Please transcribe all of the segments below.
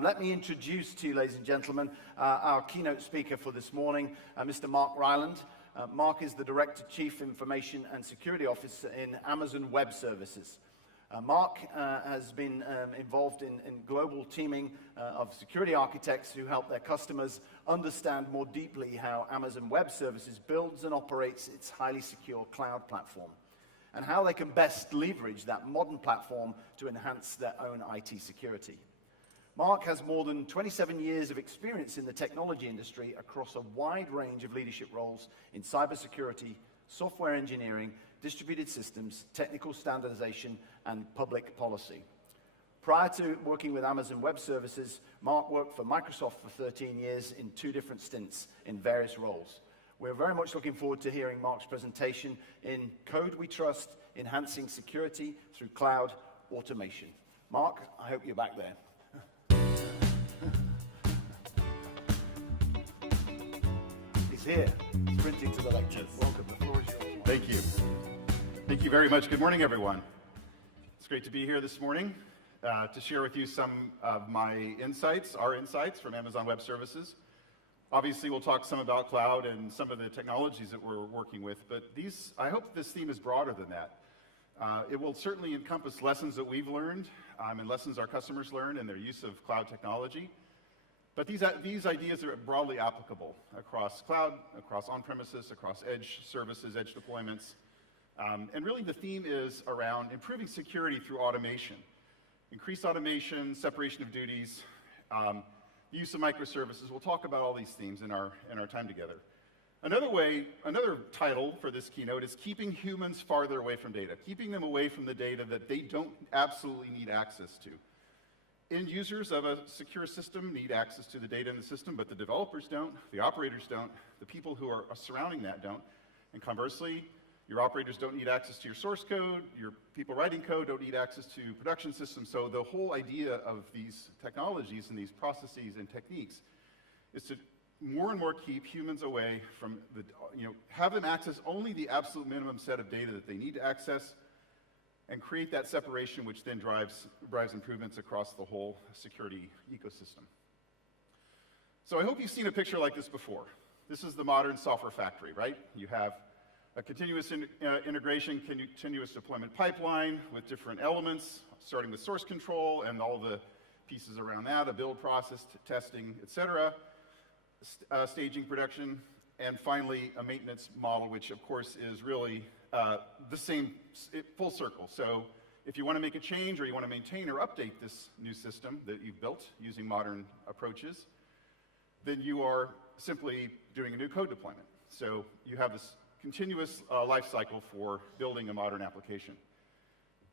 Let me introduce to you, ladies and gentlemen, our keynote speaker for this morning, Mr. Mark Ryland. Mark is the Director, Chief Information and Security Officer in Amazon Web Services. Mark has been involved in global teaming of security architects who help their customers understand more deeply how Amazon Web Services builds and operates its highly secure cloud platform, and how they can best leverage that modern platform to enhance their own IT security. Mark has more than 27 years of experience in the technology industry across a wide range of leadership roles in cybersecurity, software engineering, distributed systems, technical standardization, and public policy. Prior to working with Amazon Web Services, Mark worked for Microsoft for 13 years in 2 different stints in various roles. We're very much looking forward to hearing Mark's presentation in Code We Trust, Enhancing Security Through Cloud Automation. Mark, I hope you're back there. Here, sprinting to the lecture. Yes. Welcome, the floor is yours. Thank you. Thank you very much. Good morning, everyone. It's great to be here this morning to share with you some of my insights, our insights from Amazon Web Services. Obviously, we'll talk some about cloud and some of the technologies that we're working with, but I hope this theme is broader than that. It will certainly encompass lessons that we've learned and lessons our customers learn in their use of cloud technology. But these ideas are broadly applicable across cloud, across on-premises, across edge services, edge deployments. And really the theme is around improving security through automation. Increased automation, separation of duties, the use of microservices. We'll talk about all these themes in our time together. Another title for this keynote is Keeping Humans Farther Away from Data. Keeping them away from the data that they don't absolutely need access to. End users of a secure system need access to the data in the system, but the developers don't, the operators don't, the people who are surrounding that don't. And conversely, your operators don't need access to your source code, your people writing code don't need access to production systems. So the whole idea of these technologies and these processes and techniques is to more and more keep humans away from have them access only the absolute minimum set of data that they need to access, and create that separation, which then drives improvements across the whole security ecosystem. So I hope you've seen a picture like this before. This is the modern software factory, right? You have a continuous integration, continuous deployment pipeline with different elements, starting with source control and all the pieces around that, a build process, testing, et cetera, staging, production, and finally a maintenance model, which of course is really the same, full circle. So if you want to make a change or you want to maintain or update this new system that you've built using modern approaches, then you are simply doing a new code deployment. So you have this continuous life cycle for building a modern application.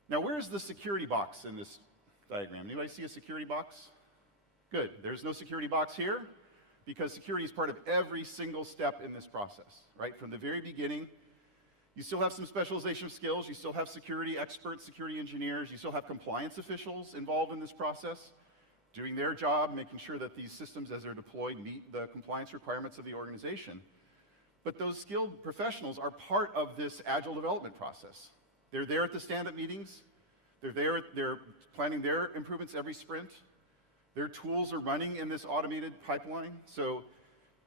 Now, where's the security box in this diagram? Anybody see a security box? Good. There's no security box here because security is part of every single step in this process, right? From the very beginning, you still have some specialization of skills, you still have security experts, security engineers, you still have compliance officials involved in this process, doing their job, making sure that these systems as they're deployed meet the compliance requirements of the organization. But those skilled professionals are part of this agile development process. They're there at the stand-up meetings, they're planning their improvements every sprint, their tools are running in this automated pipeline. So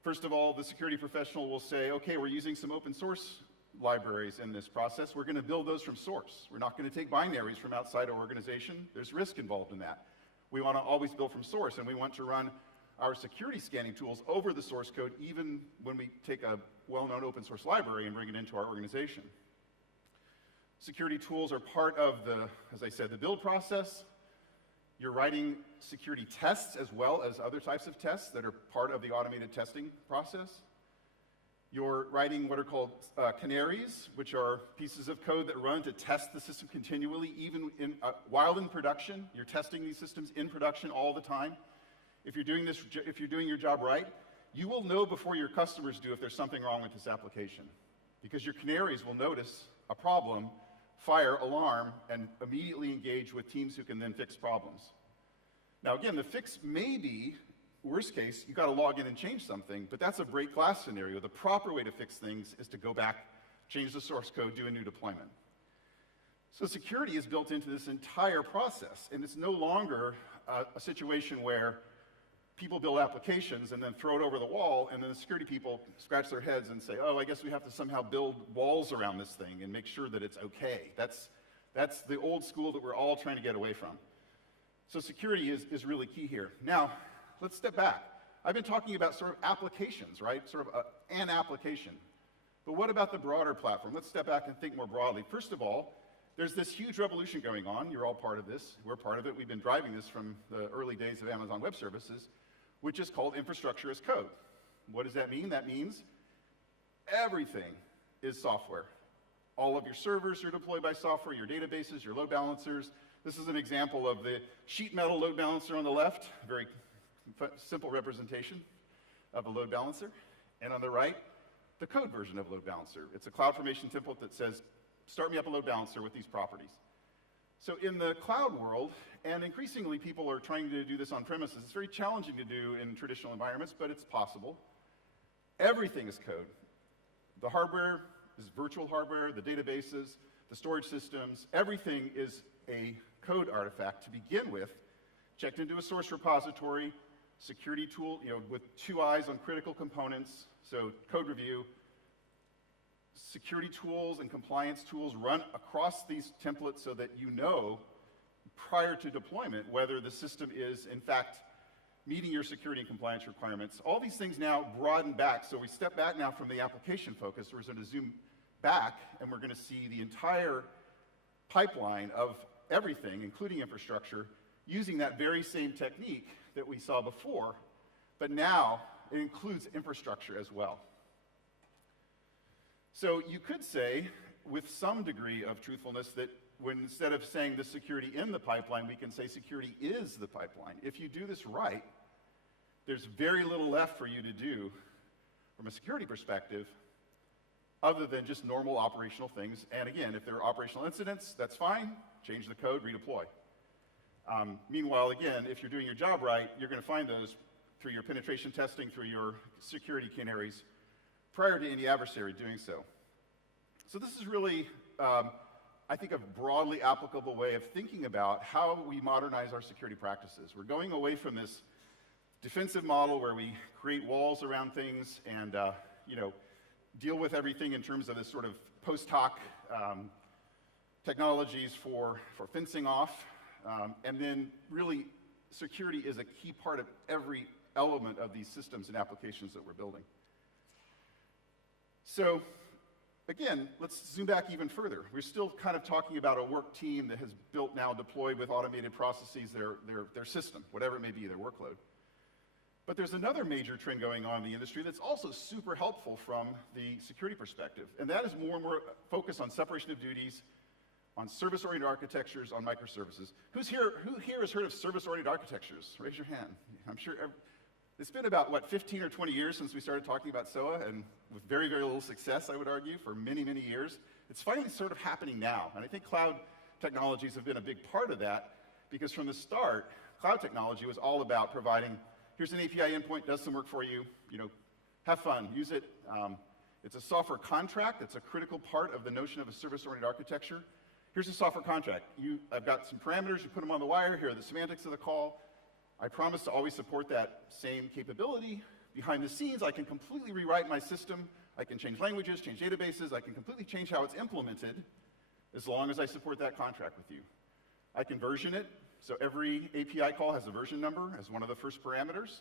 first of all, the security professional will say, okay, we're using some open source libraries in this process. We're going to build those from source. We're not going to take binaries from outside our organization. There's risk involved in that. We want to always build from source, and we want to run our security scanning tools over the source code even when we take a well-known open source library and bring it into our organization. Security tools are part of as I said, the build process. You're writing security tests as well as other types of tests that are part of the automated testing process. You're writing what are called canaries, which are pieces of code that run to test the system continually, even while in production. You're testing these systems in production all the time. If you're doing your job right, you will know before your customers do if there's something wrong with this application, because your canaries will notice a problem, fire alarm, and immediately engage with teams who can then fix problems. Now again, the fix may be, worst case, you got to log in and change something, but that's a break glass scenario. The proper way to fix things is to go back, change the source code, do a new deployment. So security is built into this entire process, and it's no longer a situation where people build applications and then throw it over the wall, and then the security people scratch their heads and say, oh, I guess we have to somehow build walls around this thing and make sure that it's okay. That's the old school that we're all trying to get away from. So security is really key here. Now, let's step back. I've been talking about sort of applications, right? Sort of an application. But what about the broader platform? Let's step back and think more broadly. First of all, there's this huge revolution going on. You're all part of this. We're part of it. We've been driving this from the early days of Amazon Web Services, which is called infrastructure as code. What does that mean? That means everything is software. All of your servers are deployed by software, your databases, your load balancers. This is an example of the sheet metal load balancer on the left, very simple representation of a load balancer. And on the right, the code version of load balancer. It's a CloudFormation template that says, start me up a load balancer with these properties. So in the cloud world, and increasingly people are trying to do this on premises, it's very challenging to do in traditional environments, but it's possible. Everything is code. The hardware is virtual hardware, the databases, the storage systems, everything is a code artifact to begin with, checked into a source repository, security tool, with two eyes on critical components, so code review, security tools and compliance tools run across these templates so that you know prior to deployment whether the system is in fact meeting your security and compliance requirements. All these things now broaden back, so we step back now from the application focus. We're going to zoom back and we're going to see the entire pipeline of everything, including infrastructure, using that very same technique that we saw before, but now it includes infrastructure as well. So you could say, with some degree of truthfulness, that when instead of saying the security in the pipeline, we can say security is the pipeline. If you do this right, there's very little left for you to do from a security perspective other than just normal operational things. And again, if there are operational incidents, that's fine. Change the code, redeploy. Meanwhile, again, if you're doing your job right, you're going to find those through your penetration testing, through your security canaries, prior to any adversary doing so. So this is really, I think, a broadly applicable way of thinking about how we modernize our security practices. We're going away from this defensive model where we create walls around things and deal with everything in terms of this sort of post hoc technologies for fencing off. And then really, security is a key part of every element of these systems and applications that we're building. So again, let's zoom back even further. We're still kind of talking about a work team that has built now, deployed with automated processes, their system, whatever it may be, their workload. But there's another major trend going on in the industry that's also super helpful from the security perspective, and that is more and more focus on separation of duties, on service-oriented architectures, on microservices. Who here has heard of service-oriented architectures? Raise your hand. I'm sure it's been about, 15 or 20 years since we started talking about SOA, and with very, very little success, I would argue, for many, many years. It's finally sort of happening now, and I think cloud technologies have been a big part of that, because from the start, cloud technology was all about providing, here's an API endpoint, does some work for you, have fun, use it. It's a software contract. It's a critical part of the notion of a service-oriented architecture. Here's a software contract. I've got some parameters, you put them on the wire, here are the semantics of the call. I promise to always support that same capability. Behind the scenes, I can completely rewrite my system. I can change languages, change databases. I can completely change how it's implemented as long as I support that contract with you. I can version it. So every API call has a version number as one of the first parameters.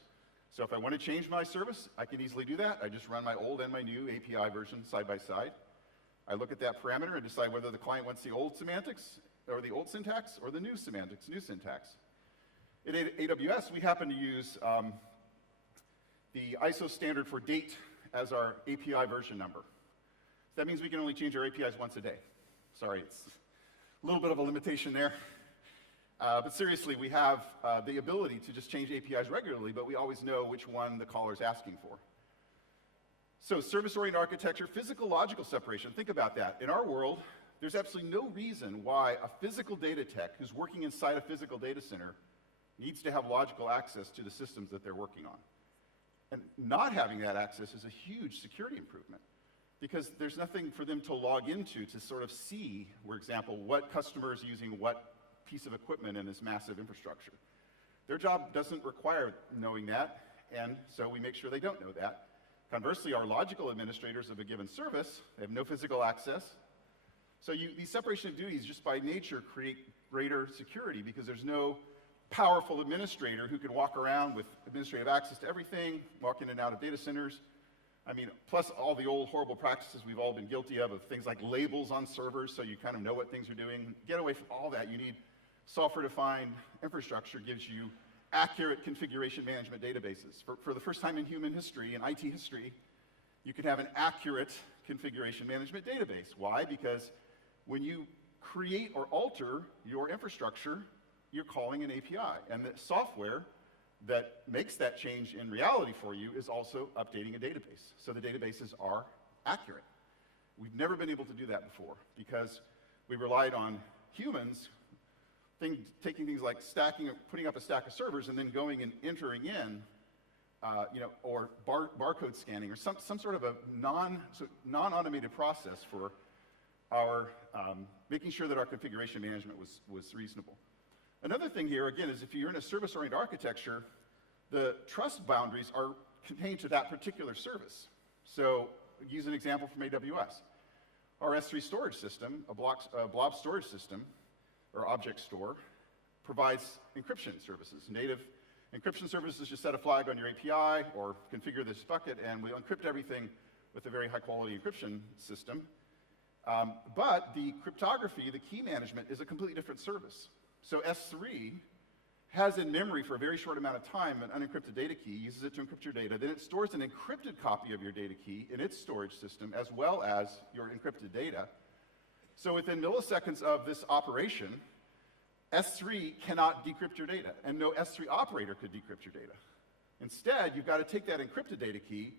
So if I want to change my service, I can easily do that. I just run my old and my new API version side by side. I look at that parameter and decide whether the client wants the old semantics or the old syntax or the new semantics, new syntax. At AWS, we happen to use the ISO standard for date as our API version number. That means we can only change our APIs once a day. Sorry, it's a little bit of a limitation there. But seriously, we have the ability to just change APIs regularly, but we always know which one the caller is asking for. So service-oriented architecture, physical logical separation, think about that. In our world, there's absolutely no reason why a physical data tech who's working inside a physical data center needs to have logical access to the systems that they're working on. And not having that access is a huge security improvement, because there's nothing for them to log into to sort of see, for example, what customer is using what piece of equipment in this massive infrastructure. Their job doesn't require knowing that, and so we make sure they don't know that. Conversely, our logical administrators of a given service, they have no physical access. So these separation of duties just by nature create greater security because there's no powerful administrator who can walk around with administrative access to everything, walk in and out of data centers. I mean, plus all the old horrible practices we've all been guilty of things like labels on servers so you kind of know what things are doing. Get away from all that. You need software-defined infrastructure gives you accurate configuration management databases. For the first time in human history, in IT history, you can have an accurate configuration management database. Why? Because when you create or alter your infrastructure, you're calling an API. And the software that makes that change in reality for you is also updating a database. So the databases are accurate. We've never been able to do that before because we relied on humans taking things like putting up a stack of servers and then going and entering in, or barcode scanning or some sort of a non-automated process for our making sure that our configuration management was reasonable. Another thing here, again, is if you're in a service-oriented architecture, the trust boundaries are contained to that particular service. So use an example from AWS. Our S3 storage system, a blob storage system, or object store, provides encryption services. Native encryption services just set a flag on your API or configure this bucket, and we'll encrypt everything with a very high-quality encryption system. But the cryptography, the key management, is a completely different service. So S3 has in memory for a very short amount of time an unencrypted data key, uses it to encrypt your data, then it stores an encrypted copy of your data key in its storage system as well as your encrypted data. So within milliseconds of this operation, S3 cannot decrypt your data, and no S3 operator could decrypt your data. Instead, you've got to take that encrypted data key,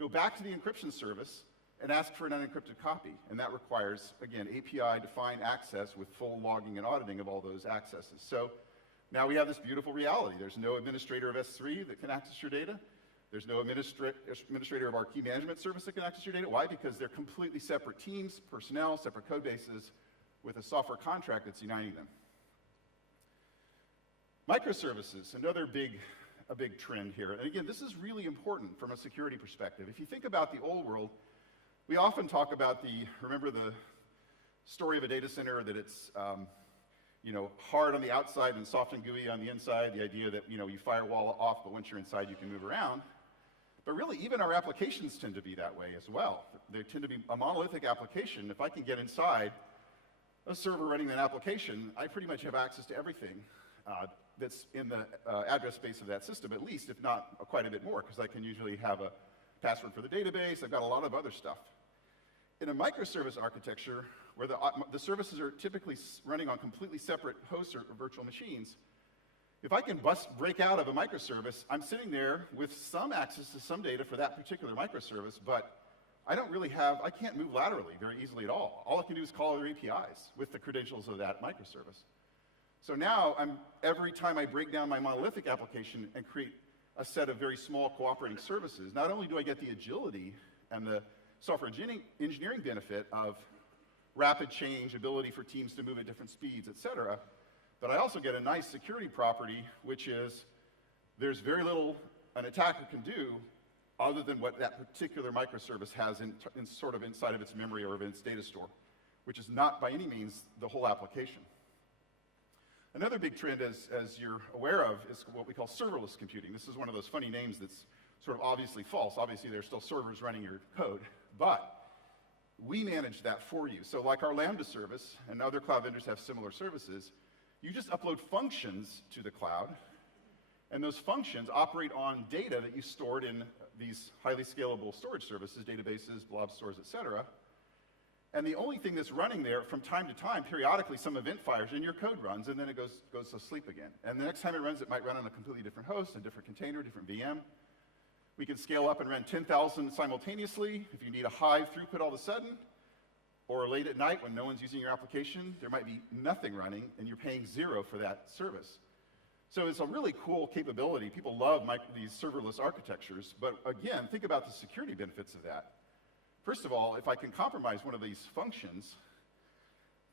go back to the encryption service, and ask for an unencrypted copy. And that requires, again, API-defined access with full logging and auditing of all those accesses. So now we have this beautiful reality. There's no administrator of S3 that can access your data. There's no administrator of our key management service that can access your data. Why? Because they're completely separate teams, personnel, separate code bases with a software contract that's uniting them. Microservices, another big trend here. And again, this is really important from a security perspective. If you think about the old world, we often talk about remember the story of a data center that it's hard on the outside and soft and gooey on the inside, the idea that you firewall off, but once you're inside you can move around. But really, even our applications tend to be that way as well. They tend to be a monolithic application. If I can get inside a server running that application, I pretty much have access to everything that's in the address space of that system, at least, if not quite a bit more, because I can usually have a password for the database. I've got a lot of other stuff. In a microservice architecture, where the services are typically running on completely separate hosts or virtual machines, if I can break out of a microservice, I'm sitting there with some access to some data for that particular microservice, but I can't move laterally very easily at all. All I can do is call other APIs with the credentials of that microservice. So now, every time I break down my monolithic application and create a set of very small cooperating services, not only do I get the agility and the software engineering benefit of rapid change, ability for teams to move at different speeds, et cetera, but I also get a nice security property, which is there's very little an attacker can do other than what that particular microservice has sort of inside of its memory or of its data store, which is not by any means the whole application. Another big trend, as you're aware of, is what we call serverless computing. This is one of those funny names that's sort of obviously false. Obviously, there's still servers running your code, but we manage that for you. So like our Lambda service, and other cloud vendors have similar services, you just upload functions to the cloud, and those functions operate on data that you stored in these highly scalable storage services, databases, blob stores, et cetera. And the only thing that's running there from time to time, periodically some event fires and your code runs, and then it goes to sleep again. And the next time it runs, it might run on a completely different host, a different container, different VM. We can scale up and run 10,000 simultaneously. If you need a high throughput all of a sudden, or late at night when no one's using your application, there might be nothing running, and you're paying zero for that service. So it's a really cool capability. People love these serverless architectures, but again, think about the security benefits of that. First of all, if I can compromise one of these functions,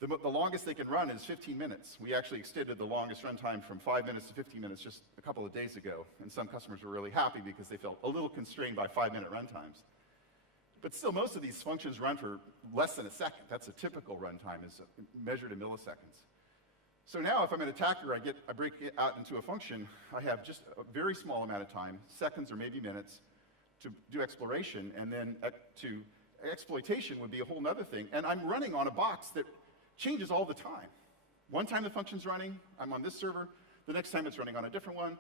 The longest they can run is 15 minutes. We actually extended the longest runtime from 5 minutes to 15 minutes just a couple of days ago, and some customers were really happy because they felt a little constrained by 5-minute runtimes. But still, most of these functions run for less than a second. That's a typical runtime, is measured in milliseconds. So now, if I'm an attacker, I break it out into a function, I have just a very small amount of time, seconds or maybe minutes, to do exploration, and then to exploitation would be a whole other thing. And I'm running on a box that changes all the time. One time the function's running, I'm on this server. The next time it's running on a different one.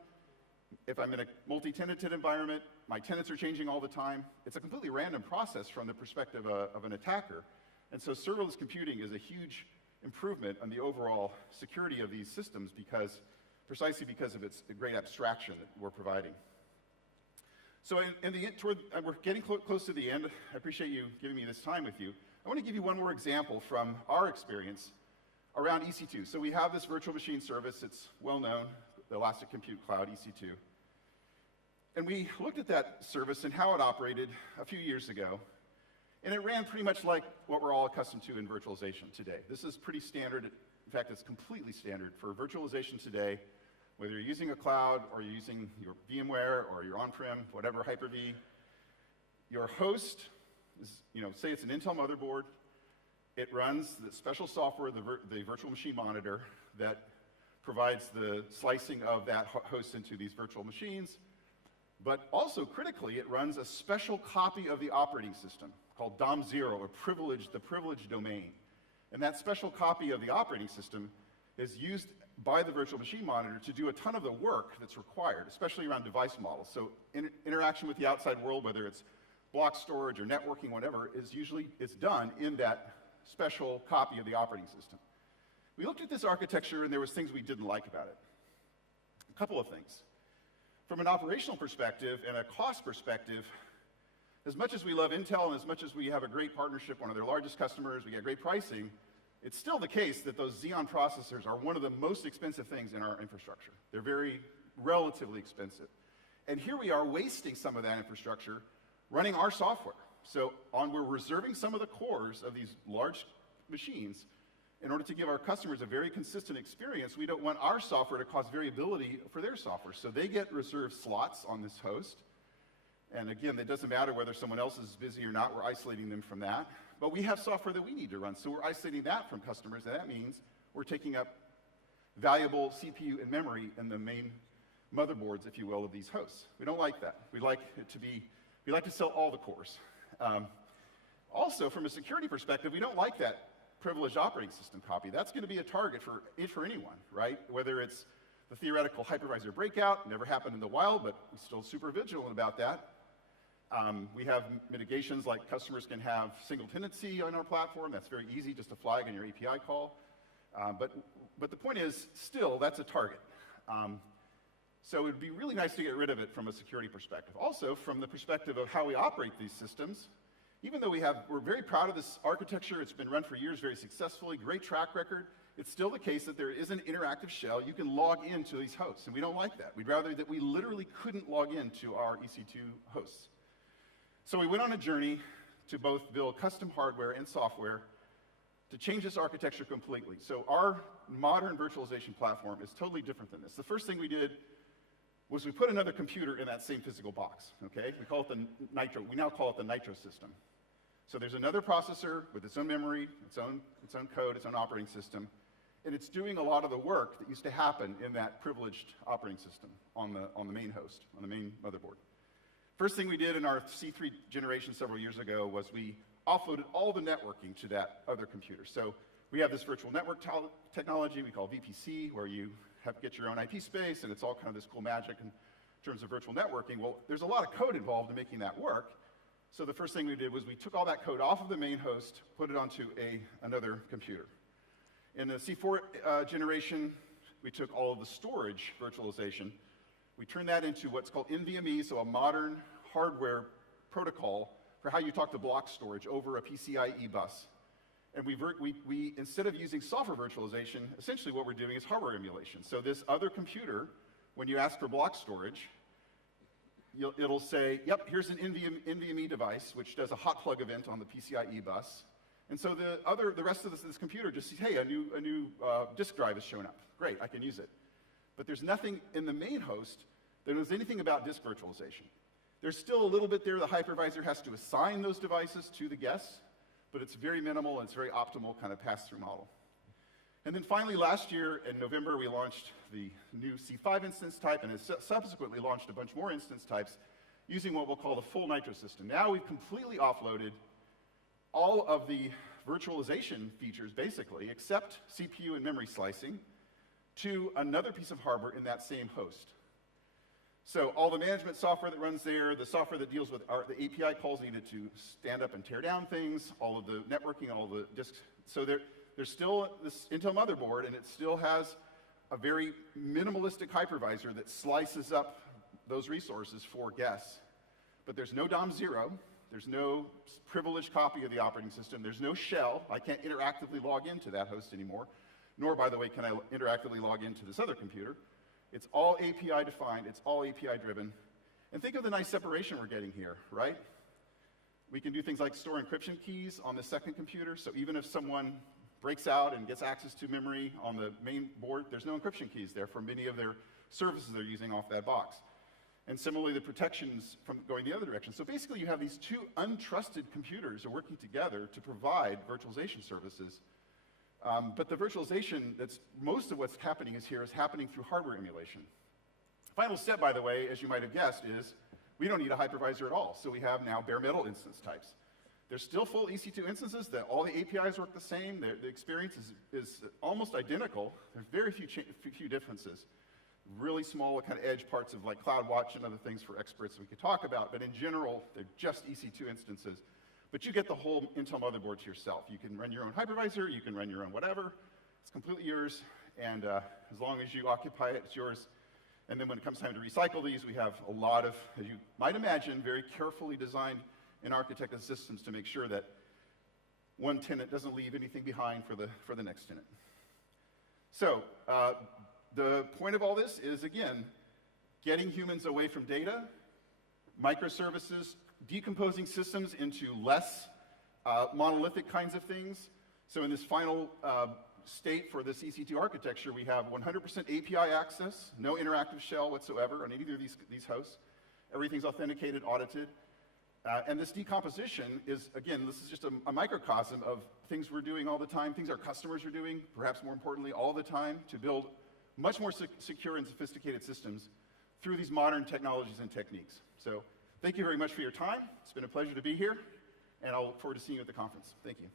If I'm in a multi-tenanted environment, my tenants are changing all the time. It's a completely random process from the perspective of an attacker. And so serverless computing is a huge improvement on the overall security of these systems precisely because of its great abstraction that we're providing. So we're getting close to the end. I appreciate you giving me this time with you. I want to give you one more example from our experience around EC2. So we have this virtual machine service. It's well known, the Elastic Compute Cloud, EC2. And we looked at that service and how it operated a few years ago. And it ran pretty much like what we're all accustomed to in virtualization today. This is pretty standard. In fact, it's completely standard for virtualization today, whether you're using a cloud or you're using your VMware or your on-prem, whatever, Hyper-V. Your host is, say it's an Intel motherboard. It runs the special software, the virtual machine monitor, that provides the slicing of that host into these virtual machines. But also, critically, it runs a special copy of the operating system called DOM0, or the privileged domain. And that special copy of the operating system is used by the virtual machine monitor to do a ton of the work that's required, especially around device models. So interaction with the outside world, whether it's block storage or networking, whatever, it's done in that special copy of the operating system. We looked at this architecture, and there was things we didn't like about it. A couple of things. From an operational perspective and a cost perspective, as much as we love Intel and as much as we have a great partnership, one of their largest customers, we get great pricing, it's still the case that those Xeon processors are one of the most expensive things in our infrastructure. They're very relatively expensive. And here we are wasting some of that infrastructure running our software. So we're reserving some of the cores of these large machines in order to give our customers a very consistent experience. We don't want our software to cause variability for their software. So they get reserved slots on this host. And again, it doesn't matter whether someone else is busy or not, we're isolating them from that. But we have software that we need to run, so we're isolating that from customers, and that means we're taking up valuable CPU and memory in the main motherboards, if you will, of these hosts. We don't like that. We like to sell all the cores. Also, from a security perspective, we don't like that privileged operating system copy. That's going to be a target for anyone, right? Whether it's the theoretical hypervisor breakout, never happened in the wild, but we're still super vigilant about that. We have mitigations like customers can have single tenancy on our platform. That's very easy, just a flag on your API call. But the point is, still, that's a target. So it would be really nice to get rid of it from a security perspective. Also, from the perspective of how we operate these systems, even though we're very proud of this architecture, it's been run for years very successfully, great track record, it's still the case that there is an interactive shell. You can log into these hosts, and we don't like that. We'd rather that we literally couldn't log into our EC2 hosts. So we went on a journey to both build custom hardware and software to change this architecture completely. So our modern virtualization platform is totally different than this. The first thing we did was we put another computer in that same physical box, okay? We call it the Nitro. We now call it the Nitro system. So there's another processor with its own memory, its own code, its own operating system, and it's doing a lot of the work that used to happen in that privileged operating system on the main host, on the main motherboard. First thing we did in our C3 generation several years ago was we offloaded all the networking to that other computer. So we have this virtual network technology we call VPC, where you get your own IP space, and it's all kind of this cool magic in terms of virtual networking. Well, there's a lot of code involved in making that work. So the first thing we did was we took all that code off of the main host, put it onto another computer. In the C4 generation, we took all of the storage virtualization. We turned that into what's called NVMe, so a modern hardware protocol for how you talk to block storage over a PCIe bus. And we instead of using software virtualization, essentially what we're doing is hardware emulation. So this other computer, when you ask for block storage, it'll say, yep, here's an NVMe device, which does a hot plug event on the PCIe bus. And so the rest of this computer just sees, hey, a new disk drive has shown up. Great, I can use it. But there's nothing in the main host that knows anything about disk virtualization. There's still a little bit there. The hypervisor has to assign those devices to the guests, but it's very minimal and it's very optimal kind of pass-through model. And then finally, last year in November, we launched the new C5 instance type and has subsequently launched a bunch more instance types using what we'll call the full Nitro system. Now we've completely offloaded all of the virtualization features, basically, except CPU and memory slicing, to another piece of hardware in that same host. So all the management software that runs there, the software that deals with the API calls needed to stand up and tear down things, all of the networking, all the disks. So there's still this Intel motherboard, and it still has a very minimalistic hypervisor that slices up those resources for guests. But there's no DOM0, there's no privileged copy of the operating system, there's no shell. I can't interactively log into that host anymore, nor, by the way, can I interactively log into this other computer. It's all API defined, it's all API driven. And think of the nice separation we're getting here, right? We can do things like store encryption keys on the second computer, so even if someone breaks out and gets access to memory on the main board, there's no encryption keys there for many of their services they're using off that box. And similarly, the protections from going the other direction. So basically, you have these two untrusted computers are working together to provide virtualization services. But the virtualization, most of what's happening is happening through hardware emulation. Final step, by the way, as you might have guessed, is we don't need a hypervisor at all. So we have now bare metal instance types. There's still full EC2 instances that all the APIs work the same. The experience is almost identical. There's very few differences. Really small kind of edge parts of like CloudWatch and other things for experts we could talk about. But in general, they're just EC2 instances. But you get the whole Intel motherboard to yourself. You can run your own hypervisor, you can run your own whatever. It's completely yours, and as long as you occupy it, it's yours. And then when it comes time to recycle these, we have a lot of, as you might imagine, very carefully designed and architected systems to make sure that one tenant doesn't leave anything behind for the next tenant. So the point of all this is, again, getting humans away from data, microservices, decomposing systems into less monolithic kinds of things. So in this final state for this EC2 architecture, we have 100% API access, no interactive shell whatsoever on either of these hosts. Everything's authenticated, audited. And this decomposition is, again, this is just a microcosm of things we're doing all the time, things our customers are doing, perhaps more importantly, all the time, to build much more secure and sophisticated systems through these modern technologies and techniques. So thank you very much for your time. It's been a pleasure to be here, and I'll look forward to seeing you at the conference. Thank you.